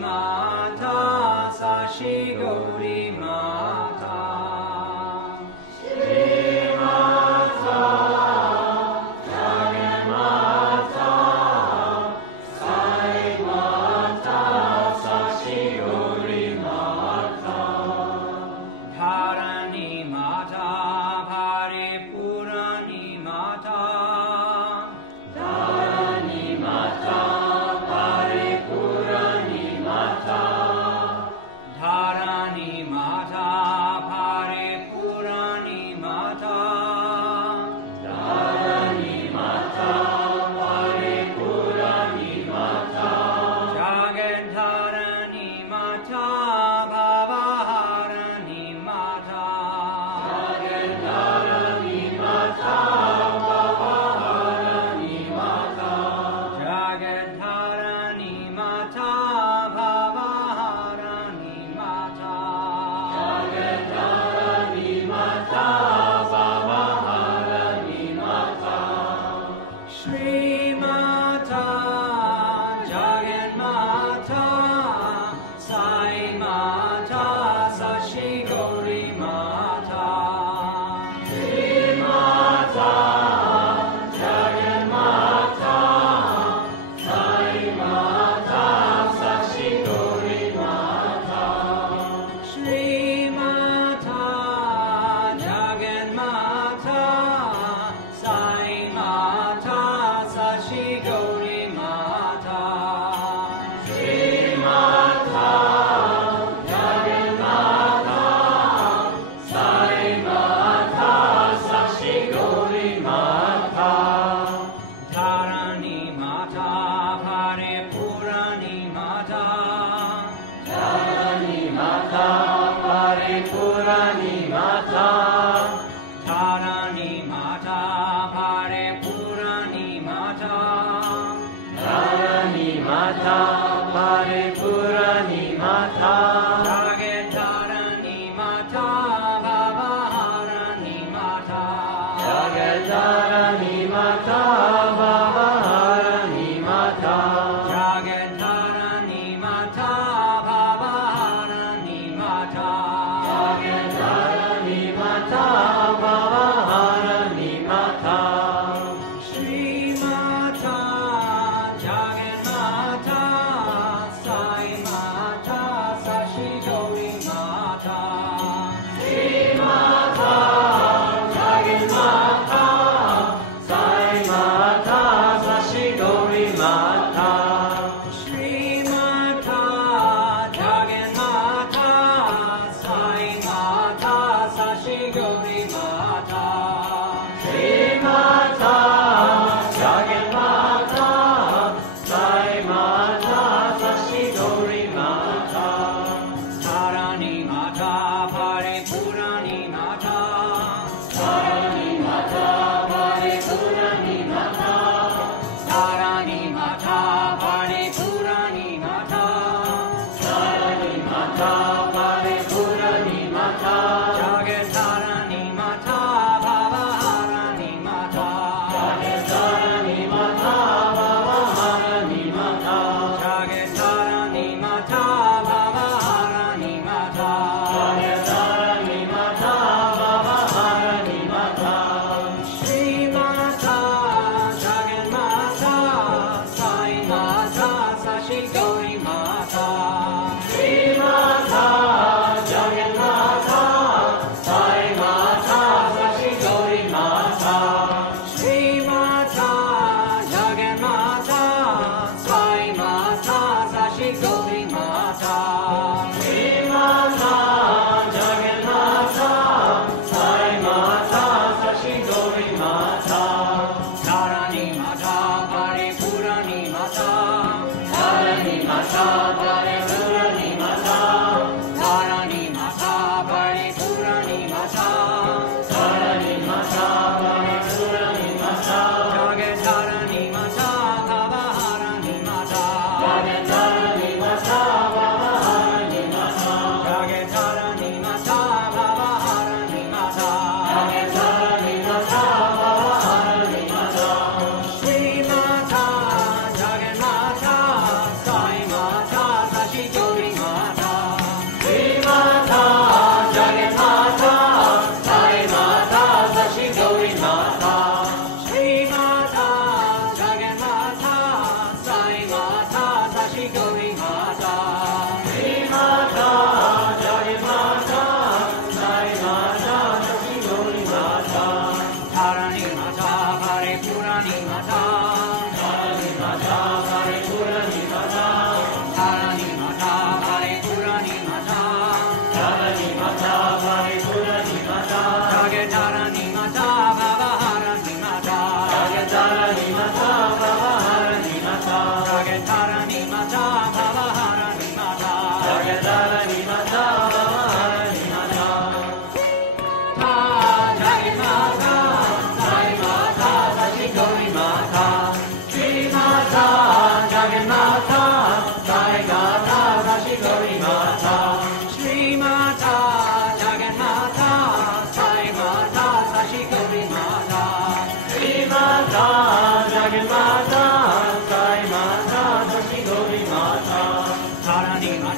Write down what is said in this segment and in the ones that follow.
Mata Sashi Gauri Mata Mata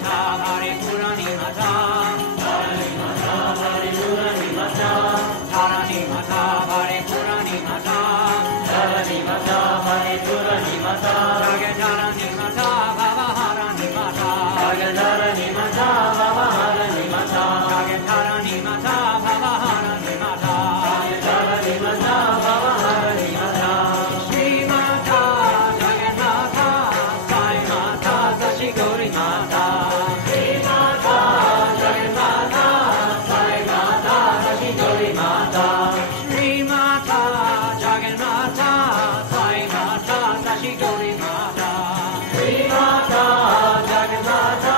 Mata, Hari Purani Mata, Dharani Mata, Hari Purani Mata, Dharani Mata, Hari Purani Mata, Dharani Mata, Hari Purani Mata, Jagadharani Mata, Bhavaharani Mata, Jagadharani Mata, Bhavaharani Mata, Jagadharani Mata, Bhavaharani Mata, Jagadharani Mata, Bhavaharani Mata, Shri Mata, Jagannatha, Sai Mata, Sashi Gauri Mata, Shri Mata, Jagannatha, Sai Mata, Sashi Gauri Mata, Shri Mata, Jagannatha, Sai Mata, Sashi Gauri Mata, Shri Mata, Jagannatha,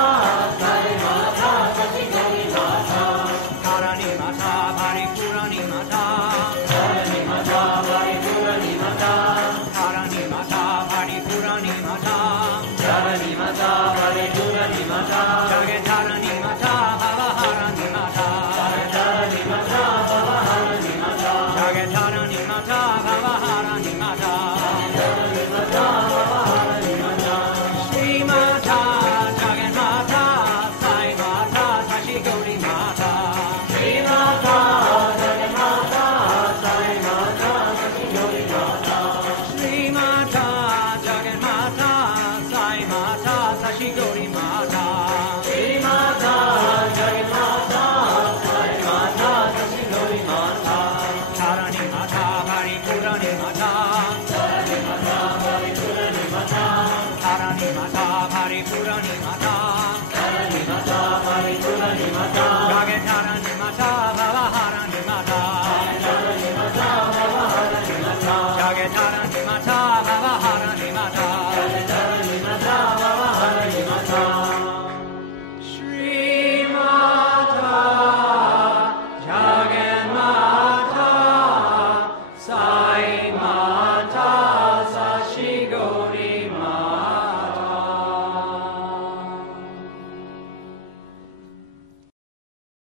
Sai Mata, Sashi Gauri Mata, Dharani Mata, Hari Purani Mata, Dharani Mata, Hari Purani Mata, Dharani Mata, Hari Purani Mata, Dharani Mata, Hari Purani Mata, Jagadharani Mata, Bhavaharani Mata, Jagadharani Mata, Bhavaharani Mata, Jagadharani Mata, Bhavaharani Mata, Jagadharani Mata, Bhavaharani Mata, Shri Mata, Jagannatha, Sai Mata, Sashi Gauri Mata, Shri Mata, Jagannatha, Sai Mata, Sashi Gauri Mata, Shri Mata, Jagannatha, Sai Mata, Sashi Gauri Mata, Shri Mata, Jagannatha, Sai Mata, Sashi Gauri Mata, Dharani Mata, Hari Purani Mata, Dharani Mata, Hari Purani Mata, Dharani Mata, Hari Purani Mata, Dharani Mata, Hari Purani Mata,